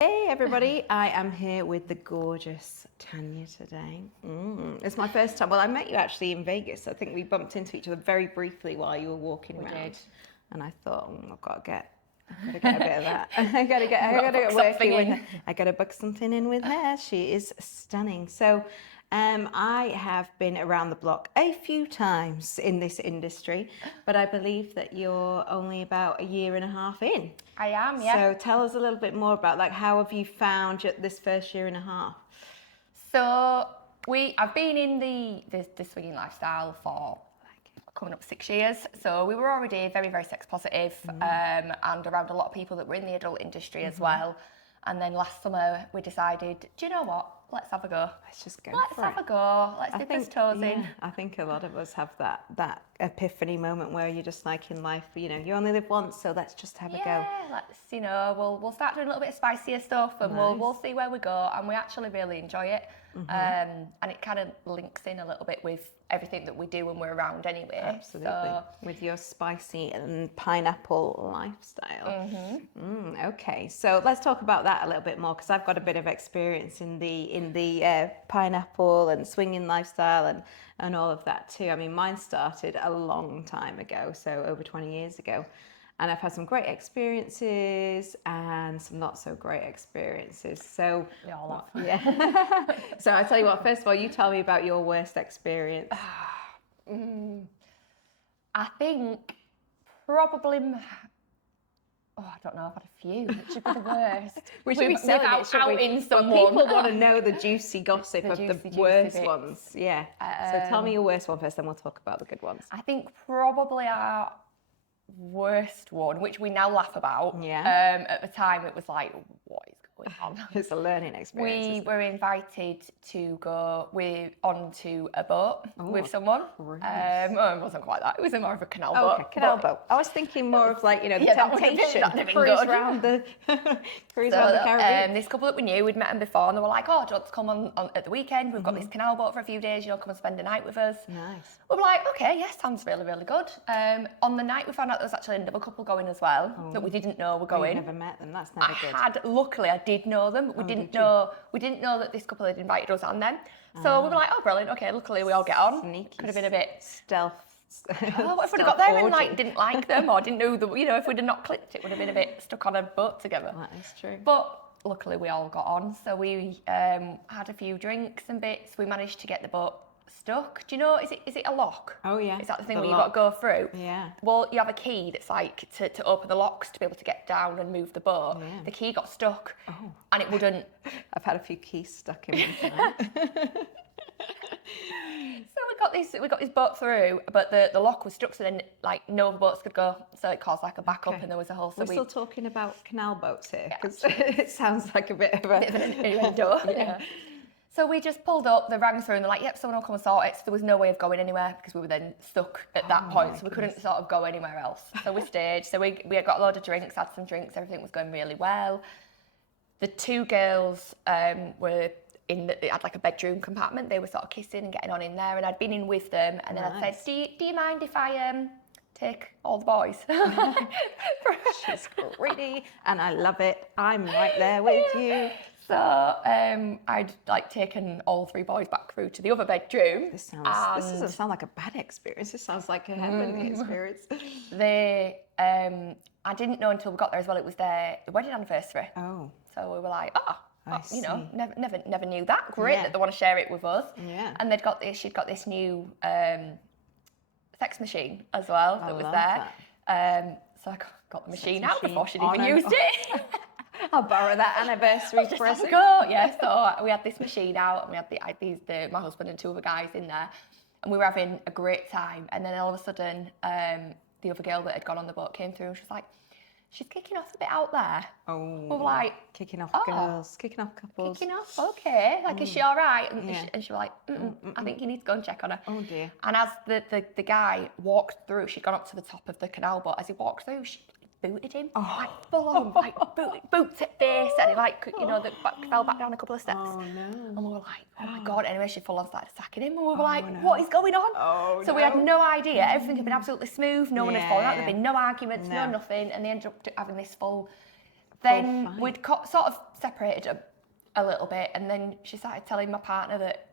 Hey everybody, I am here with the gorgeous Tanya today. It's my first time. Well, I met you actually in Vegas. I think we bumped into each other very briefly while you were walking around. Did. And I thought, I've got to get a bit of that. I gotta get working with her. I gotta book something in with her. She is stunning. So I have been around the block a few times in this industry, but I believe that you're only about a year and a half in. I am, yeah. So tell us a little bit more about how have you found this first year and a half? So I've been in the swinging lifestyle for coming up 6 years. So we were already very, very sex positive and around a lot of people that were in the adult industry as well. And then last summer we decided, do you know what? Let's have a go. Let's just go Let's for have it. a go. Let's dip those toes in. I think a lot of us have that epiphany moment where you're just like in life, you only live once, so let's just have a go. Yeah, let's we'll start doing a little bit of spicier stuff and we'll see where we go, and we actually really enjoy it. And it kind of links in a little bit with everything that we do when we're around anyway. Absolutely. So, with your spicy and pineapple lifestyle. Okay, so let's talk about that a little bit more, because I've got a bit of experience in the pineapple and swinging lifestyle and all of that too. I mean, mine started a long time ago, so over 20 years ago. And I've had some great experiences and some not so great experiences. So we all have. Yeah. So I tell you what, first of all, you tell me about your worst experience. I think probably, I don't know, I've had a few. Which would be the worst? We should be selling it, should we? outing But someone. people want to know the juicy gossip of the juicy worst bits. ones. Yeah. So tell me your worst one first, then we'll talk about the good ones. I think probably our worst one, which we now laugh about. Yeah. At the time, it was like, what is going on? It's a learning experience. We isn't it? were invited to go onto a boat with someone. Well, it wasn't quite that. It was more of a canal boat. Okay, canal boat. I was thinking more of the that would've been- temptation that'd have been cruise good. around the Caribbean. This couple that we knew, we'd met them before, and they were like, "Oh, do you want to come on at the weekend? We've got this canal boat for a few days. Come and spend a night with us." Nice. We were like, "Okay, yes, sounds really, really good." On the night, we found out there was actually another couple going as well that we didn't know were going. You've never met them. That's never good. Luckily, I did know them, but we didn't know that this couple had invited us and them. So we were like, "Oh, brilliant. Okay, luckily we all get on." Sneaky. Could have been a bit Stealth. Oh, what if we'd have got there and didn't like them or didn't know if we'd have not clicked, it would have been a bit stuck on a boat together. That is true. But luckily we all got on, so we had a few drinks and bits. We managed to get the boat stuck. Do you know, is it a lock? Oh yeah. Is that the thing The where you've got to go through? Yeah. Well, you have a key that's like to open the locks to be able to get down and move the boat. Yeah. The key got stuck and it wouldn't. I've had a few keys stuck in my time. So we got this boat through, but the lock was stuck, so then no other boats could go, so it caused like a backup, and there was a hole. So We're still talking about canal boats here, because it sounds like a bit of an innuendo. Yeah. So we just pulled up, they rang through and they're like, "Yep, someone will come and sort it." So there was no way of going anywhere because we were then stuck at that point, so we couldn't sort of go anywhere else. So we stayed. So we got a load of drinks, had some drinks, everything was going really well. The two girls were they had like a bedroom compartment. They were sort of kissing and getting on in there, and I'd been in with them, and then I'd said, "Do you mind if I take all the boys?" She's greedy, and I love it. I'm right there with you. So I'd taken all three boys back through to the other bedroom. This doesn't sound like a bad experience. This sounds like a heavenly experience. I didn't know until we got there as well. It was their wedding anniversary. Oh. So we were like, never knew that. Great Yeah. that they want to share it with us. Yeah. And she'd got this new sex machine as well that was love there. So I got the machine out before she'd even used it. I'll borrow that anniversary Just present. go. Yeah, so we had this machine out, and we had my husband and two other guys in there, and we were having a great time. And then all of a sudden, the other girl that had gone on the boat came through, and she was like, "She's kicking off a bit out there." Oh. We were like, kicking off girls, kicking off couples. "Kicking off, okay. Like, is she all right?" And, Yeah. and she was like, "I think you need to go and check on her." Oh dear. And as the guy walked through, she'd gone up to the top of the canal boat. As he walked through, she booted him, like full on, like boots at face, and he fell back down a couple of steps. Oh no. And we were like, "Oh my God." Anyway, she full on started attacking him, and we were like, "What is going on?" Oh, so we had no idea. Everything had been absolutely smooth. No one had fallen out. Yeah. There'd been no arguments, No. no nothing, and they ended up having this full then we'd sort of separated a little bit, and then she started telling my partner that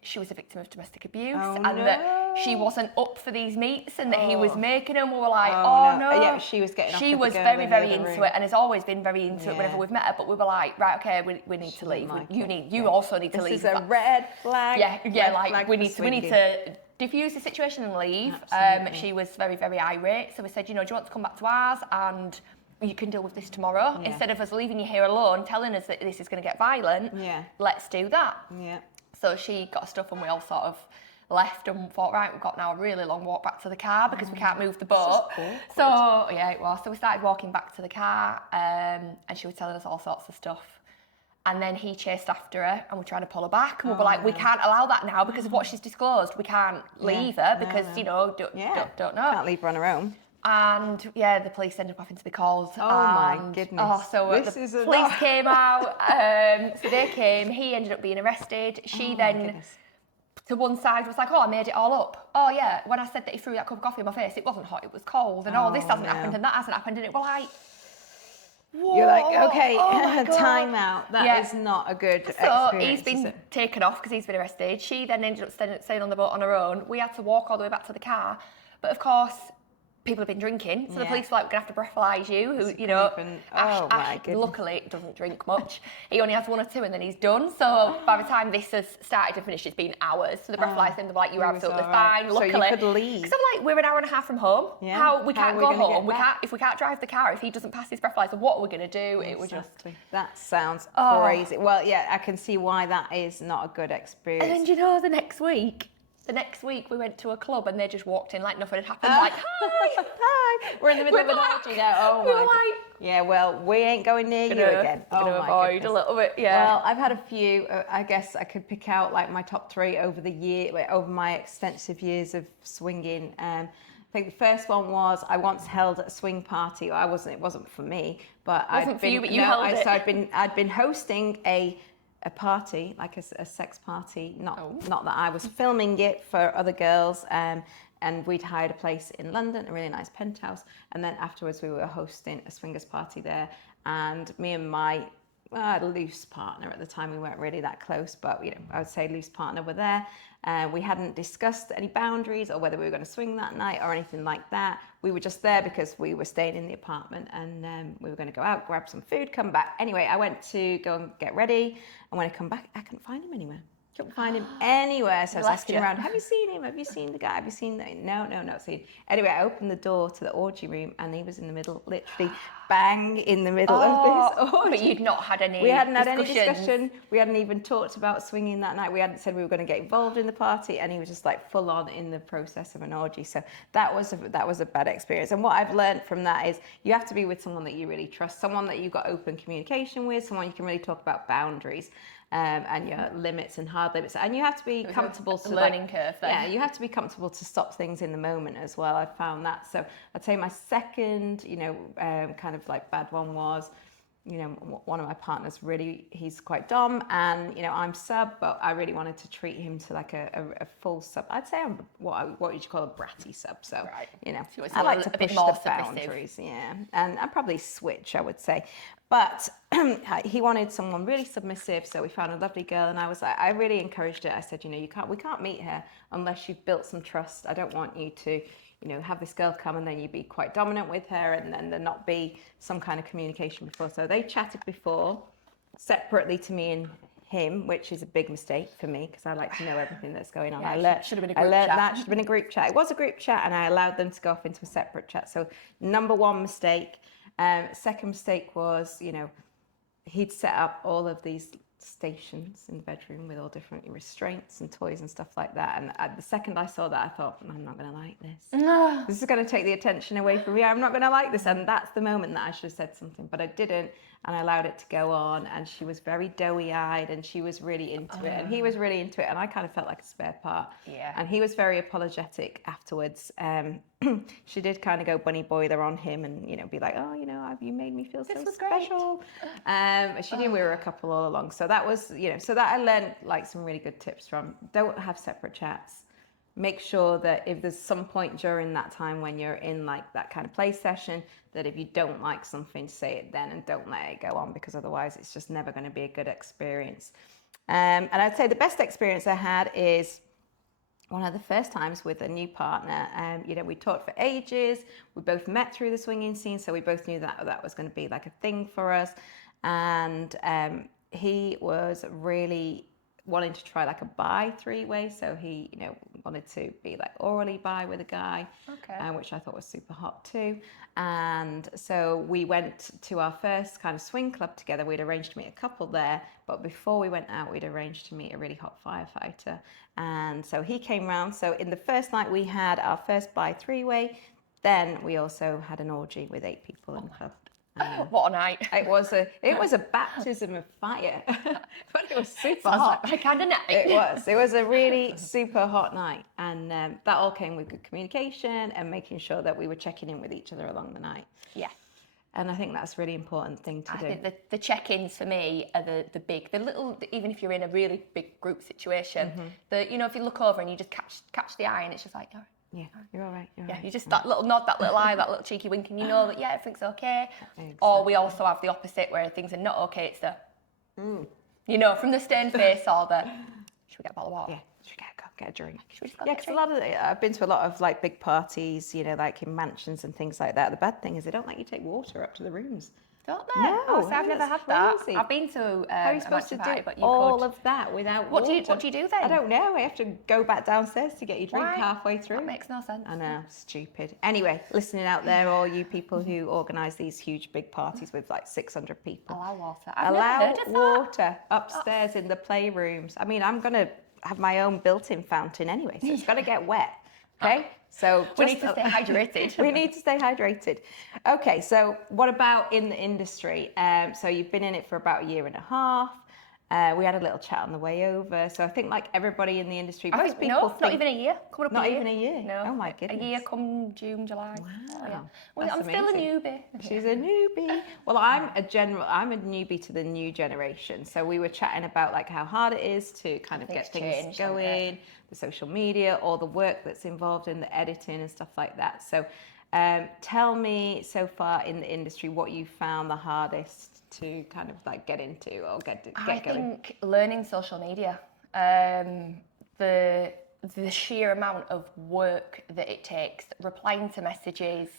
she was a victim of domestic abuse that she wasn't up for these meets and that he was making them. We were like, no. Yeah, she was getting off She with was the girl very, in the very other into room. it and has always been very into it whenever we've met her. But we were like, right, okay, we need to leave. like You also need to This leave. is a red flag. Yeah, red like flag we for need to diffuse the situation and leave. She was very, very irate. So we said, do you want to come back to ours and you can deal with this tomorrow instead of us leaving you here alone, telling us that this is going to get violent. Yeah, let's do that. Yeah. So she got stuff and we all sort of left and thought, right, we've got now a really long walk back to the car because we can't move the boat. So yeah, it was. So we started walking back to the car and she was telling us all sorts of stuff. And then he chased after her and we're trying to pull her back. And we were like, we can't allow that now because of what she's disclosed. We can't leave her because, don't know. Can't leave her on her own. And the police ended up having to be called. Oh my goodness. So the police came out. So they came. He ended up being arrested. She then, to one side, was like, I made it all up. Oh yeah, when I said that he threw that cup of coffee in my face, it wasn't hot, it was cold. And this hasn't happened and that hasn't happened. And it was like, whoa, you're like, okay, time out. That is not a good experience. So he's been taken off because he's been arrested. She then ended up staying on the boat on her own. We had to walk all the way back to the car. But of course, people have been drinking, so the police were like, we're going to have to breathalyse you, Ash, luckily doesn't drink much. He only has one or two and then he's done. So by the time this has started and finished, it's been hours. So the breathalyse them, they're like, you're absolutely fine, luckily. So you could leave. Because I'm like, we're an hour and a half from home. Yeah. We can't go home. If we can't drive the car, if he doesn't pass his breathalyzer, what are we going to do? It was just... That sounds crazy. Well, yeah, I can see why that is not a good experience. And then, the next week we went to a club and they just walked in like nothing had happened. Like, hi, hi. We're in the middle of an orgy now. Oh my God. Yeah, well, we ain't going near you again. Gonna avoid a little bit. Yeah. Well, I've had a few. I guess I could pick out like my top three over my extensive years of swinging. I think the first one was I once held a swing party. It wasn't for me, but held it. So I'd been hosting a party, like a sex party, not that I was filming it for other girls, and we'd hired a place in London, a really nice penthouse, and then afterwards we were hosting a swingers party there, and me and my loose partner at the time, we weren't really that close, but I would say loose partner were there. We hadn't discussed any boundaries or whether we were going to swing that night or anything like that. We were just there because we were staying in the apartment and we were going to go out, grab some food, come back. Anyway, I went to go and get ready, and when I come back, I couldn't find him anywhere. Couldn't find him anywhere, so I was asking around, have you seen him? Have you seen the guy? Have you seen that? No, not seen. Anyway, I opened the door to the orgy room and he was in the middle, literally bang in the middle of this orgy. But you'd not had any We hadn't had any discussion. We hadn't even talked about swinging that night. We hadn't said we were going to get involved in the party, and he was just like full on in the process of an orgy. So that was a bad experience. And what I've learned from that is you have to be with someone that you really trust, someone that you've got open communication with, someone you can really talk about boundaries. And your limits and hard limits, and you have to be comfortable to learning curve there. Yeah, you have to be comfortable to stop things in the moment as well. I found that. So I'd say my second, kind of like bad one was, one of my partners really, he's quite dom, and I'm sub, but I really wanted to treat him to like a full sub. I'd say I'm what would you call a bratty sub. So I like to push the boundaries, and I probably switch, I would say. But he wanted someone really submissive, so we found a lovely girl, and I was like, I really encouraged it. I said, we can't meet her unless you've built some trust. I don't want you to, have this girl come and then you be quite dominant with her, and then there not be some kind of communication before. So they chatted before, separately to me and him, which is a big mistake for me because I like to know everything that's going on. Should have been a group chat. That should have been a group chat. It was a group chat, and I allowed them to go off into a separate chat. So number one mistake. Second mistake was, he'd set up all of these stations in the bedroom with all different restraints and toys and stuff like that. And the second I saw that, I thought, I'm not going to like this. This is going to take the attention away from me. I'm not going to like this. And that's the moment that I should have said something, but I didn't. And I allowed it to go on. And she was very doughy-eyed, and she was really into it. And he was really into it. And I kind of felt like a spare part. Yeah. And he was very apologetic afterwards. She did kind of go bunny boiler on him and, be like, you made me feel so special. She knew we were a couple all along. So that was, so that I learned like some really good tips from. Don't have separate chats. make sure that if there's some point during that time when you're in like that kind of play session, that if you don't like something, say it then and don't let it go on, because otherwise it's just never going to be a good experience. And I'd say the best experience I had is one of the first times with a new partner. We talked for ages. We both met through the swinging scene, so we both knew that that was going to be like a thing for us. And he was really wanting to try like a bi three-way, so he wanted to be like orally bi with a guy, which I thought was super hot too. And so we went to our first kind of swing club together. We'd arranged to meet a couple there, but before we went out, we'd arranged to meet a really hot firefighter. And so he came round. So in the first night we had our first bi three-way. Then we also had an orgy with 8 people in the club. What a night! It was a baptism of fire, but it was super hot. Like kind of night. It was a really super hot night, and that all came with good communication and making sure that we were checking in with each other along the night. Yeah. And I think that's a really important thing to do. I think the check-ins for me are the little, even if you're in a really big group situation, if you look over and you just catch the eye and it's just like, oh, yeah, you're all right. You just that little nod, that little eye, that little cheeky wink, and you know that everything's okay. Exactly. Or we also have the opposite where things are not okay. It's the, from the stern face or the, should we get a bottle of water? Yeah, should we go get a drink? Should we just go Yeah, get a because drink? I've been to a lot of like big parties, like in mansions and things like that. The bad thing is they don't let you take water up to the rooms. Don't they? No, Oh, so I've never had that. crazy. I've been to How are you supposed to do but you all could. of that without What water? do you do then? I don't know. I have to go back downstairs to get your drink Why? halfway through. That makes no sense. I know, stupid. Anyway, listening out there, all you people who organise these huge big parties with like 600 people. Allow water. I've never heard of that. Water upstairs in the playrooms. I mean, I'm going to have my own built-in fountain anyway, so it's got to get wet. Okay? So We need to stay hydrated. We need to stay hydrated. Okay, so what about in the industry? So you've been in it for about a year and a half. We had a little chat on the way over. So I think like everybody in the industry, most people No, think, not even a year. Coming up not a year. even a year. No. Oh my goodness. A year come June, July. Wow. Oh, yeah. Well, That's I'm still a amazing. newbie. She's a newbie. Well, I'm a newbie to the new generation. So we were chatting about like how hard it is to kind of get things going, the social media, all the work that's involved in the editing and stuff like that. So tell me so far in the industry what you found the hardest to kind of like get into or get going. I think learning social media, the sheer amount of work that it takes, replying to messages,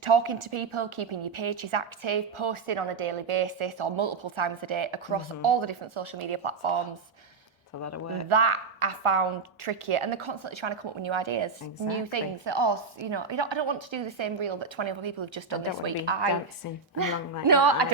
talking to people, keeping your pages active, posting on a daily basis or multiple times a day across all the different social media platforms. It's a lot of work. That I found trickier, and they're constantly trying to come up with new ideas, new things. That I don't want to do the same reel that 20 other people have just done this week. Dancing along like No, that. I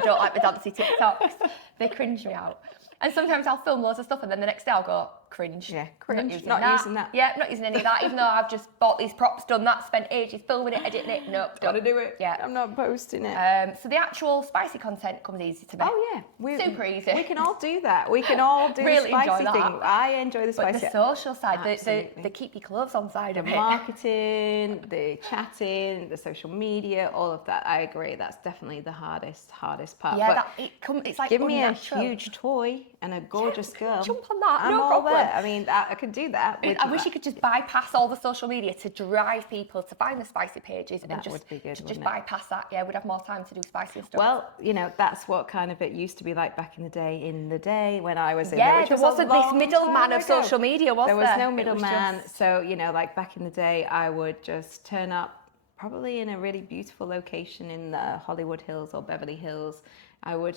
don't like the dancey TikToks. They cringe me out. And sometimes I'll film loads of stuff and then the next day I'll go, cringe. Yeah, Not cringe. using that. Yeah, not using any of that, even though I've just bought these props, done that, spent ages filming it, editing it. Nope. Gotta do it. Yeah. I'm not posting it. So the actual spicy content comes easy to me. Oh yeah, Super easy. We can all do that. We can all do Really the spicy enjoy that. thing. I enjoy the But spicy. the social side, the Absolutely. keep your clothes on side of The it. marketing, the chatting, the social media, all of that. I agree. That's definitely the hardest part. Yeah, But it's like give me a unnatural. huge toy and a gorgeous girl. Jump on that, I'm no all problem. there. I mean, I can do that. I wish you could just bypass all the social media to drive people to find the spicy pages and That just, would be good, just wouldn't it? bypass that. Yeah, we'd have more time to do spicier stuff. Well, that's what kind of it used to be like back in the day when I was in yeah, it. Which there was a wasn't this long middleman time of ago. social media, was there? There was no It middleman. just- So, like back in the day, I would just turn up probably in a really beautiful location in the Hollywood Hills or Beverly Hills. I would,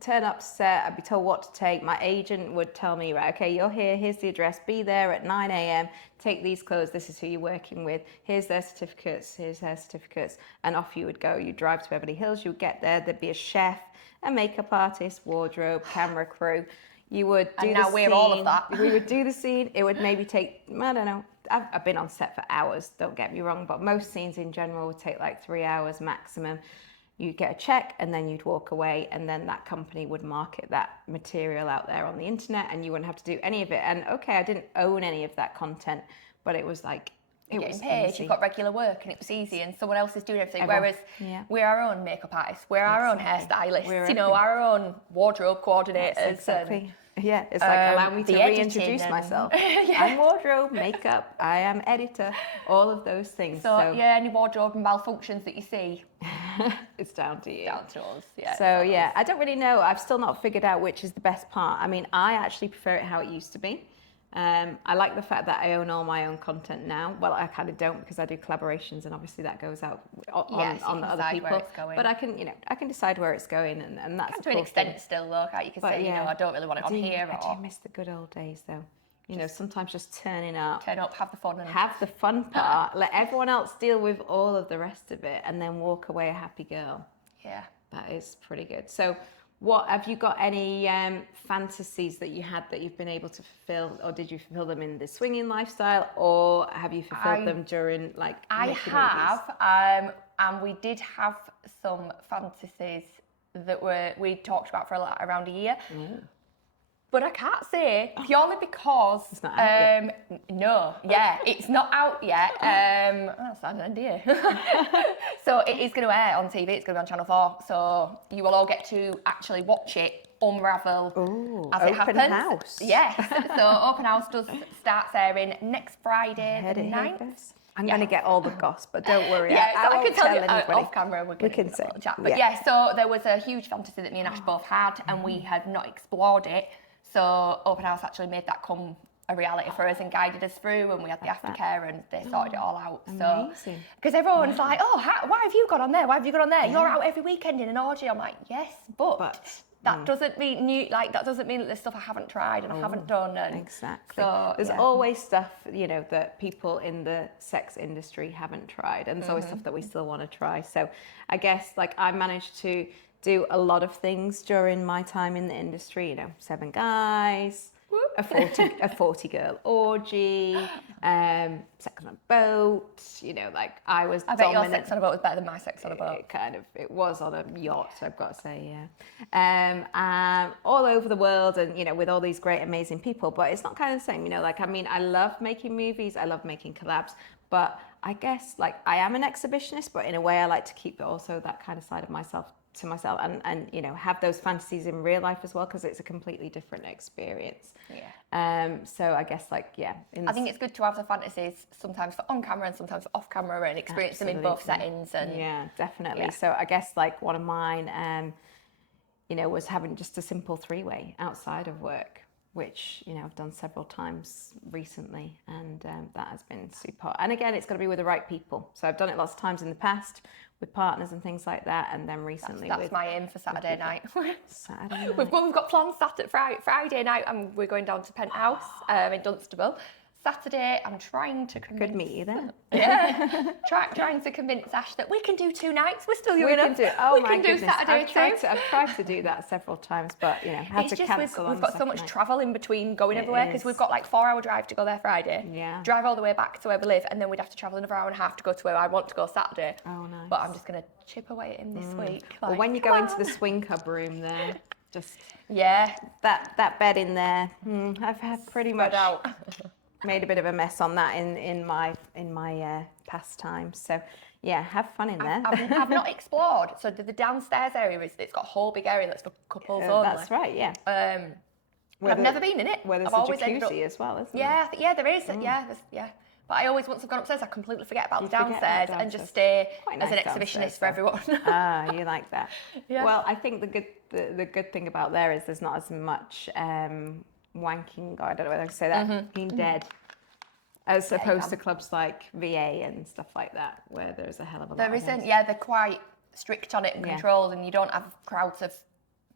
turn up set. I'd be told what to take. My agent would tell me, right, okay, you're here. Here's the address. Be there at 9 a.m. Take these clothes. This is who you're working with. Here's their certificates. Here's their certificates. And off you would go. You'd drive to Beverly Hills. You would get there. There'd be a chef, a makeup artist, wardrobe, camera crew. You would do And now the we're scene. all of that. We would do the scene. It would maybe take, I don't know. I've been on set for hours, don't get me wrong, but most scenes in general would take like 3 hours maximum. You'd get a check and then you'd walk away, and then that company would market that material out there on the internet and you wouldn't have to do any of it. And okay, I didn't own any of that content, but it was like you're It getting was paid, easy. you've got regular work, and it was easy, and someone else is doing everything. Everyone- Whereas yeah. we're our own makeup artists, we're our own Exactly. hairstylists, We're you know, everything. our own wardrobe coordinators. That's exactly. Yeah, it's like allow me to the editing reintroduce and- myself. Yeah. I'm wardrobe, makeup, I am editor, all of those things. So yeah, any wardrobe malfunctions that you see, it's down to you. down to us. Yeah. So yeah, I don't really know. I've still not figured out which is the best part. I mean, I actually prefer it how it used to be. I like the fact that I own all my own content now. Well, I kind of don't because I do collaborations, and obviously that goes out on Yes, you on can other decide people. where it's going. But I can decide where it's going, and that's To an extent still though, you can say, you know, I don't really want it on here, I or do miss the good old days though. You know, sometimes just turning up, turn up, have the fun, and have the fun part, let everyone else deal with all of the rest of it, and then walk away a happy girl. yeah. That is pretty good. So, what have you got any fantasies that you had that you've been able to fulfill, or did you fulfill them in the swinging lifestyle, or have you fulfilled them during like? I making have, and we did have some fantasies that we talked about for around a year. But I can't say purely because It's not out no, yeah, it's not out yet. That's an idea. So it is going to air on TV. It's going to be on Channel 4. So you will all get to actually watch it unravel as it open happens. house. Yes. So Open House starts airing next Friday the 9th. I'm going to get all the gossip, but don't worry. Yeah, I so I won't can tell you anybody. off camera. We can say. chat. But yeah, so there was a huge fantasy that me and Ash both had, and Mm-hmm. we had not explored it. So Open House actually made that come a reality for us and guided us through, and we had the aftercare, and they sorted it all out. Amazing. Because everyone's like, oh, why have you gone on there? Why have you gone on there? You're out every weekend in an orgy. I'm like, yes, but that doesn't mean that doesn't mean that there's stuff I haven't tried and I haven't done. And Exactly. So there's always stuff, you know, that people in the sex industry haven't tried, and there's always stuff that we still want to try. So I guess like I managed to do a lot of things during my time in the industry. You know, 7 guys, a 40 girl orgy, sex on a boat. You know, like I was. I bet your sex on a boat was better than my sex on a boat. It was on a yacht, I've got to say, yeah. All over the world, and you know, with all these great, amazing people. But it's not kind of the same, you know. Like I mean, I love making movies, I love making collabs, but I guess like I am an exhibitionist, but in a way, I like to keep also that kind of side of myself to myself, and you know, have those fantasies in real life as well, because it's a completely different experience. Yeah. So I guess like I think it's good to have the fantasies sometimes for on camera and sometimes for off camera, and experience them in both settings. And yeah, definitely. Yeah. So I guess like one of mine, you know, was having just a simple 3-way outside of work, which you know I've done several times recently, and that has been super. And again, it's got to be with the right people. So I've done it lots of times in the past with partners and things like that, and then recently that's my aim for Saturday night. Saturday night. We've got plans Friday night, and we're going down to Penthouse in Dunstable. Saturday, I'm trying to convince... Could meet you there. Yeah. trying to convince Ash that we can do 2 nights. We're still young We enough. can do. Oh we my can goodness! do Saturday too. I've tried to do that several times, but you know, had It's to just cancel. we've got so much travel in between going everywhere, because we've got like 4-hour drive to go there Friday. Yeah. Drive all the way back to where we live, and then we'd have to travel another hour and a half to go to where I want to go Saturday. Oh, nice. But I'm just gonna chip away at him this week. Well, like, when you go into the Swinghub room there, just yeah, that bed in there, I've had pretty much out. made a bit of a mess on that in my past times. So yeah, have fun in there. I've not explored. So the downstairs area it's got a whole big area that's for couples only. That's right. Yeah. I've never been in it. Where there's I've a always ended jacuzzi as well, isn't yeah, yeah, there is. Yeah. But I always, once I've gone upstairs, I completely forget about the forget about downstairs and just stay Quite as an nice exhibitionist downstairs, for everyone. Ah, you like that. Yeah. Well, I think the good thing about there is there's not as much wanking, or I don't know whether I can say that, being dead, as opposed to clubs like VA and stuff like that, where there's a hell of a lot. There isn't. Yeah, they're quite strict on it and controlled, and you don't have crowds of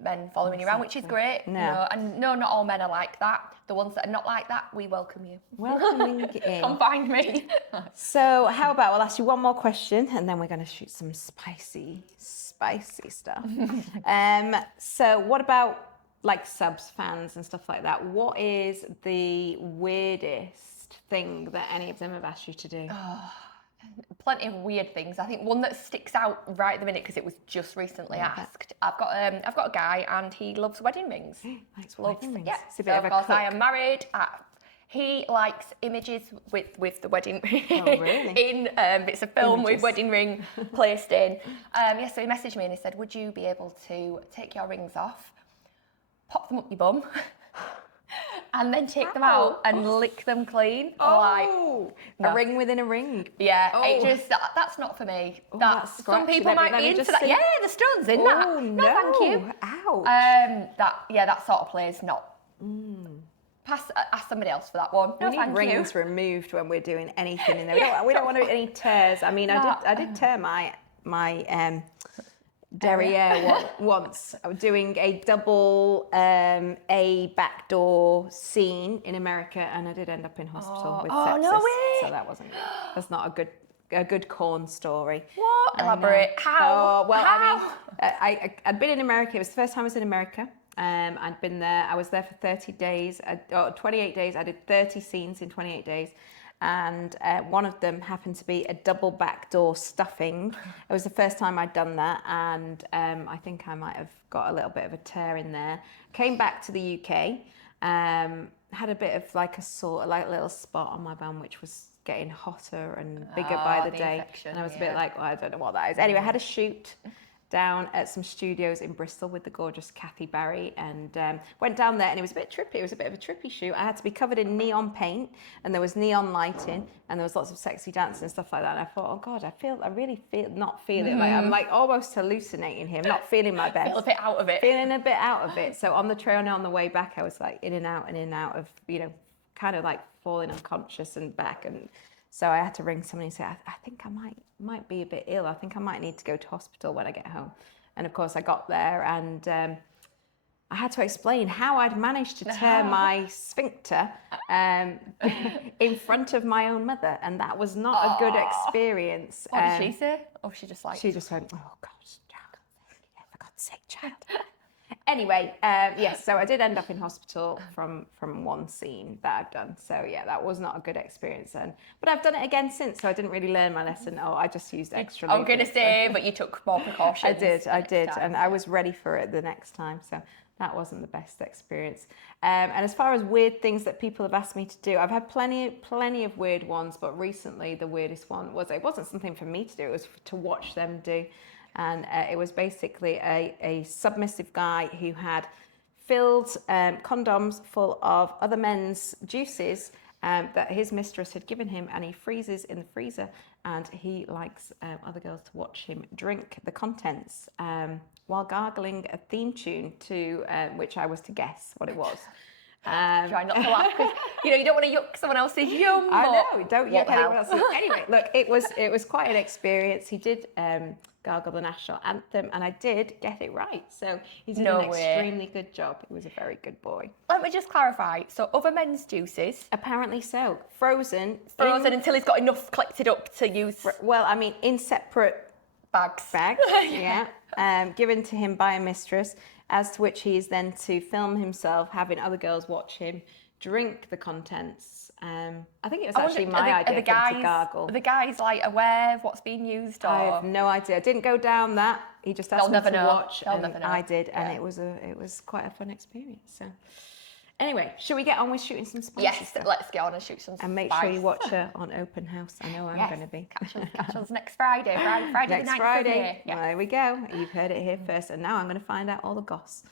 men following you around, which is great. No. You know, and no, not all men are like that. The ones that are not like that, we welcome you. Welcoming in. Come find me. So how about we'll ask you one more question, and then we're going to shoot some spicy stuff. So what about like subs, fans and stuff like that? What is the weirdest thing that any of them have asked you to do? Plenty of weird things. I think one that sticks out right at the minute, because it was just recently asked. I've got a guy, and he loves wedding rings. Likes wedding rings. Yeah. It's a bit So of of a course I cook. am married. He likes images with the wedding ring. Oh, really? It's a film with Images. wedding ring placed in. Yeah, so he messaged me and he said, would you be able to take your rings off, pop them up your bum, and then take them out and lick them clean? Oh, no. a ring within a ring. Yeah, Oh. it just that's not for me. That's Some scratchy. people Let might me be just into that. see. Yeah, the stones in that. Oh, No, thank you. Ouch. That sort of play is not. Ask somebody else for that one. No, We thank need rings you. removed when we're doing anything in there. We don't want any tears. I mean, I did tear my derriere once. I was doing a double a backdoor scene in America, and I did end up in hospital with sepsis. No way. So that's not a good corn story. What? Elaborate. How? Oh, well, How? I mean, I'd been in America. It was the first time I was in America. I'd been there. I was there for 30 days, 28 days. I did 30 scenes in 28 days. And one of them happened to be a double backdoor stuffing. It was the first time I'd done that. And I think I might have got a little bit of a tear in there. Came back to the UK. Had a bit of like a little spot on my bum, which was getting hotter and bigger by the day. And I was a bit like, well, I don't know what that is. Anyway, I had a shoot down at some studios in Bristol with the gorgeous Kathy Barry, and went down there, and it was a bit trippy. It was a bit of a trippy shoot. I had to be covered in neon paint, and there was neon lighting, and there was lots of sexy dancing and stuff like that. And I thought, oh God, I really feel not feeling like I'm like almost hallucinating here. I'm not feeling my best. Feel a bit out of it. Feeling a bit out of it. So on the train on the way back, I was like in and out of, kind of like falling unconscious and back. And so I had to ring somebody and say, I think I might be a bit ill. I think I might need to go to hospital when I get home. And of course I got there, and I had to explain how I'd managed to tear my sphincter in front of my own mother. And that was not a good experience. What did she say? Or she just like... She just went, oh God, child, for God's sake, child. Anyway, yes, so I did end up in hospital from one scene that I've done. So yeah, that was not a good experience then. But I've done it again since, so I didn't really learn my lesson. Oh, I just used extra. I'm going to say, but you took more precautions. I did, and I was ready for it the next time. So that wasn't the best experience. And as far as weird things that people have asked me to do, I've had plenty of weird ones, but recently the weirdest one was, it wasn't something for me to do, it was to watch them do. And it was basically a submissive guy who had filled condoms full of other men's juices that his mistress had given him, and he freezes in the freezer, and he likes other girls to watch him drink the contents while gargling a theme tune to which I was to guess what it was. Try not to laugh, because you don't want to yuck someone else's yum. I know, don't yuck anyone else? else's. Anyway, look, it was quite an experience. He did gargle the national anthem, and I did get it right. So he did an extremely good job. He was a very good boy. Let me just clarify. So other men's juices? Apparently so. Frozen until he's got enough collected up to use. Well, I mean, in separate bags. Yeah. Given to him by a mistress, as to which he is then to film himself having other girls watch him drink the contents. I think it was actually my idea for him to gargle. Are the guys like aware of what's being used? Or? I have no idea. I didn't go down that. He just asked me to watch, and I did, and it was quite a fun experience. So, anyway, should we get on with shooting some spicy stuff? Yes, let's get on and shoot some spice. And make sure you watch her on Open House. I know I'm going to be. Catch us next Friday. Friday Next the 9th Friday. of May. There we go. You've heard it here first, and now I'm going to find out all the goss.